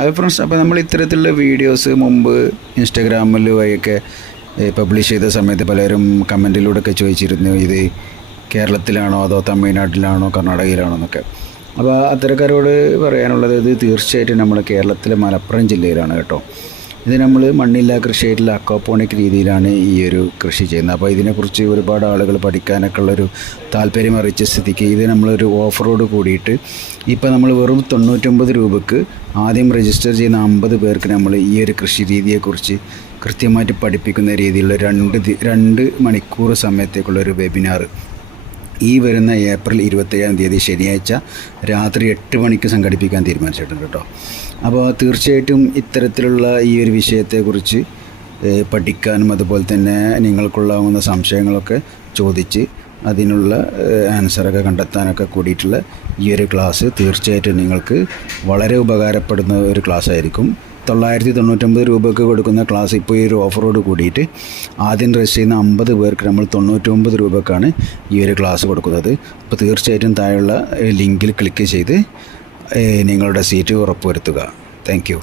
അത് ഫ്രണ്ട്സ്, അപ്പോൾ നമ്മൾ ഇത്തരത്തിലുള്ള വീഡിയോസ് മുമ്പ് ഇൻസ്റ്റാഗ്രാമിൽ വഴിയൊക്കെ പബ്ലിഷ് ചെയ്ത സമയത്ത് പലരും കമൻറ്റിലൂടെ ഒക്കെ ചോദിച്ചിരുന്നു, ഇത് കേരളത്തിലാണോ അതോ തമിഴ്നാട്ടിലാണോ കർണാടകയിലാണോ എന്നൊക്കെ. അപ്പോൾ അത്തരക്കാരോട് പറയാനുള്ളത്, ഇത് തീർച്ചയായിട്ടും നമ്മൾ കേരളത്തിലെ മലപ്പുറം ജില്ലയിലാണ് കേട്ടോ. ഇത് നമ്മൾ മണ്ണില്ല കൃഷിയായിട്ടുള്ള അക്വാപോണിക് രീതിയിലാണ് ഈ ഒരു കൃഷി ചെയ്യുന്നത്. അപ്പോൾ ഇതിനെക്കുറിച്ച് ഒരുപാട് ആളുകൾ പഠിക്കാനൊക്കെ ഉള്ളൊരു താല്പര്യം അറിയിച്ച സ്ഥിതിക്ക് ഇത് നമ്മളൊരു ഓഫറോട് കൂടിയിട്ട് ഇപ്പോൾ നമ്മൾ വെറും 99 രൂപയ്ക്ക് ആദ്യം രജിസ്റ്റർ ചെയ്യുന്ന 50 പേർക്ക് നമ്മൾ ഈ ഒരു കൃഷി രീതിയെക്കുറിച്ച് കൃത്യമായിട്ട് പഠിപ്പിക്കുന്ന രീതിയിലുള്ള 2 മണിക്കൂർ സമയത്തേക്കുള്ളൊരു വെബിനാർ ഈ വരുന്ന ഏപ്രിൽ 27-ാം തീയതി ശനിയാഴ്ച രാത്രി 8 മണിക്ക് സംഘടിപ്പിക്കാൻ തീരുമാനിച്ചിട്ടുണ്ട് കേട്ടോ. അപ്പോൾ തീർച്ചയായിട്ടും ഇത്തരത്തിലുള്ള ഈ ഒരു വിഷയത്തെക്കുറിച്ച് പഠിക്കാനും അതുപോലെ തന്നെ നിങ്ങൾക്കുള്ളാവുന്ന സംശയങ്ങളൊക്കെ ചോദിച്ച് അതിനുള്ള ആൻസറൊക്കെ കണ്ടെത്താനൊക്കെ കൂടിയിട്ടുള്ള ഈ ഒരു ക്ലാസ് തീർച്ചയായിട്ടും നിങ്ങൾക്ക് വളരെ ഉപകാരപ്പെടുന്ന ഒരു ക്ലാസ് ആയിരിക്കും. 999 രൂപയ്ക്ക് കൊടുക്കുന്ന ക്ലാസ് ഇപ്പോൾ ഈ ഒരു ഓഫറോട് കൂടിയിട്ട് ആദ്യം രജിസ്റ്റർ ചെയ്യുന്ന 50 പേർക്ക് നമ്മൾ 99 രൂപക്കാണ് ഈ ഒരു ക്ലാസ് കൊടുക്കുന്നത്. അപ്പോൾ തീർച്ചയായിട്ടും താഴെയുള്ള ലിങ്കിൽ ക്ലിക്ക് ചെയ്ത് നിങ്ങളുടെ സീറ്റ് ഉറപ്പുവരുത്തുക. Thank you.